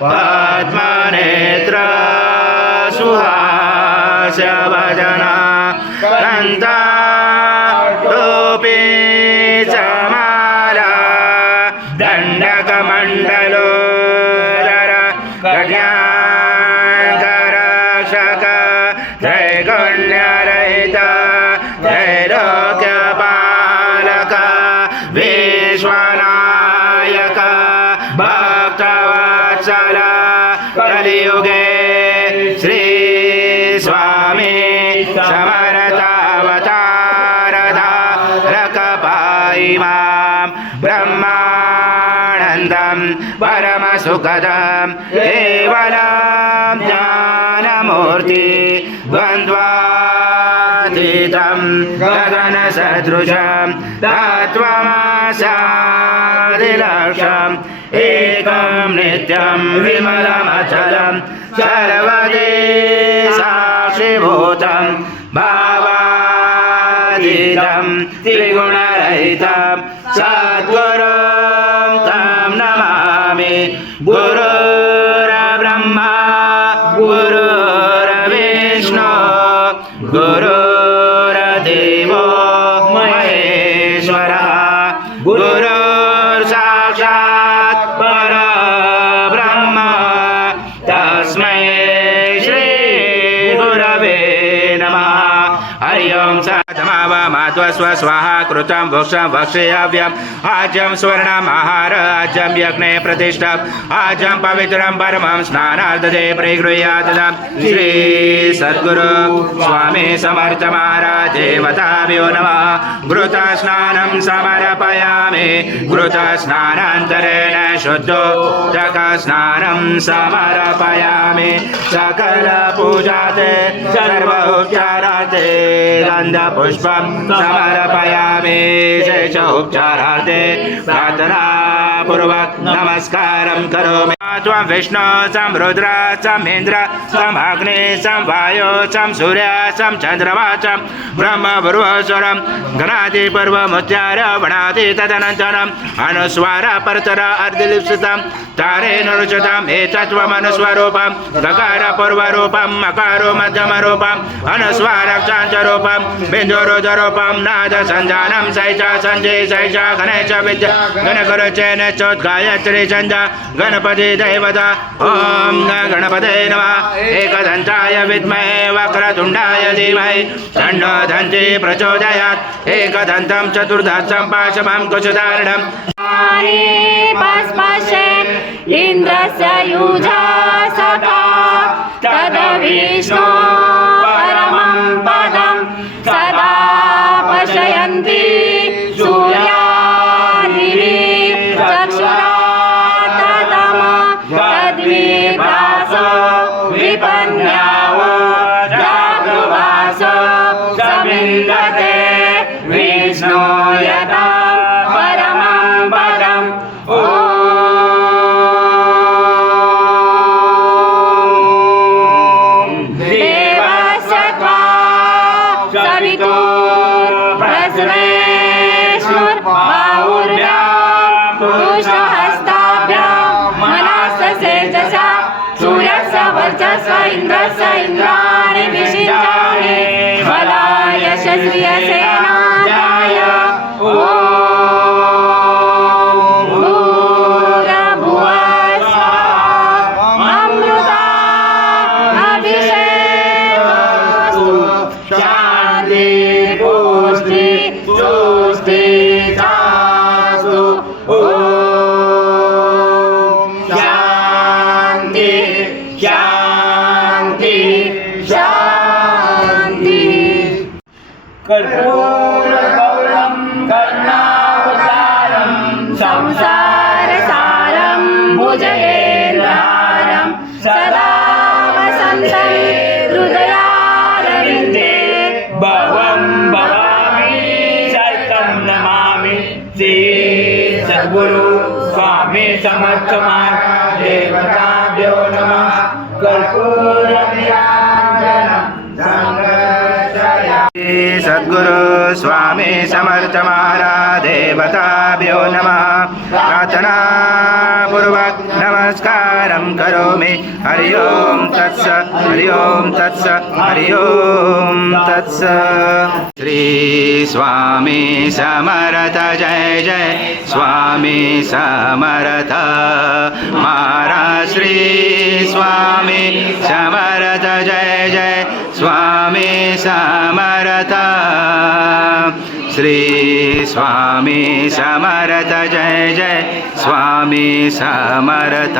पद्मनेत्र सुहास्य भजना कंता टोपी चमाला दंडकमंडलोदर गण्याकरक्षक त्रैगुण्यरहित त्रैलोक्यपालक विश्वनायक भक्तवत्सल कलियुगे श्री स्वामी समरतावतारधारक पाहि मां ब्रह्मानन्दं परमसुखदं केवलं ज्ञानमूर्ति द्वन्द्वातीतं गगनसदृशं तत्त्वमस्यादिलक्ष्यम् एकं नित्यं विमलमचलं सर्वदे साक्षिभूतं भावातीतं त्रिगुणरहितं सद्गुरुं तं नमामि। गुरुर्ब्रह्मा गुरुर्विष्णु गुरुर्देवो महेश्वरः गुरुर्साक्षात् परब्रह्म तस्मै श्री गुरवे नमः। हरि ओं मात्वस्व स्वाहा कृतं भोक्षं भक्षयाव्यम् आज्यं स्वर्णमहार आज्यं यज्ञे प्रतिष्ठम् आज्यं पवित्रं परमं स्नानार्थे परिगृह्यात् श्री सद्गुरु स्वामी समर्थ महाराज देवताभ्यो नमः। घृतस्नानं समर्पयामि घृतस्नानान्तरेण शुद्धोदकस्नानं समर्पयामि सकलपूजाते सर्वोपचाराते गन्धपुष्पं समर्पयामि शेषोपचारार्थे प्रार्थनापूर्वक नमस्कारं करोमि। त्वं विष्णु चं रुद्र चं इन्द्र चं अग्नि चं वायु चं सूर्य चं चन्द्रमा चं ब्रह्म भुवस्वरं गणादिपर्वमुच्चार्य वणादि तदनन्तरम् अनुस्वार परतर अर्धलिप्सितं तारेणुरुचितम् एतत्त्वमनुस्वरूपं गकार पूर्वरूपं मकारो मध्यमरूपम् अनुस्वारक्षान्तरूपं बिन्दुरुदरूपं नाद सञ्जानं सैच सञ्जय सैच गणेश विद्या गणगुरुचेन चोद्गायत्री छन्द गणपति देवता ओम गणपते नमः। एकदन्ताय विद्महे वक्रतुण्डाय धीमहि तन्नो दन्ती प्रचोदयात्। एकदन्तं चतुर्दशं पाशमं कुशधारणम् इन्द्रस्य युजा सखा तद्विष्णो परमं पदं सदा पश्यन्ति सूर्यादिवि चक्षुराततम तद्विप्रासो विपन्यावो जागृवासो सविन्दते विष्णो यथा परमं पदम् इंद्रस्य इंद्राणि विशिष्टानि बलाय यशस्वियसेनाय ॐ भूर्भुवः अमृता अभिषेकस्तु शान्ति पुष्टि तुष्टितास्तु ॐ शान्ति शान्ति शान्ति। कर्पूरगौरं करुणावतारं संसारसारं भुजगेन्द्रहारं सदा वसन्तं हृदयारविन्दे भवं भवामि सहितं नमामि श्री सद्गुरु स्वामी समर्थ देवताभ्यो नमः कर्पूरनीराञ्जनं संदर्शयामि सद्गुरु स्वामी समर्थ महाराज देवताभ्यो नमः प्रार्थना पूर्वक नमस्कारं करोमि हरि ओम तत्सत् हरि ओम तत्सत् हरि ओम तत्सत् श्री स्वामी समर्थ जय जय स्वामी समर्थ महाराज श्री स्वामी समर्थ जय जय स्वामी समर्थ श्री स्वामी समर्थ जय जय स्वामी समर्थ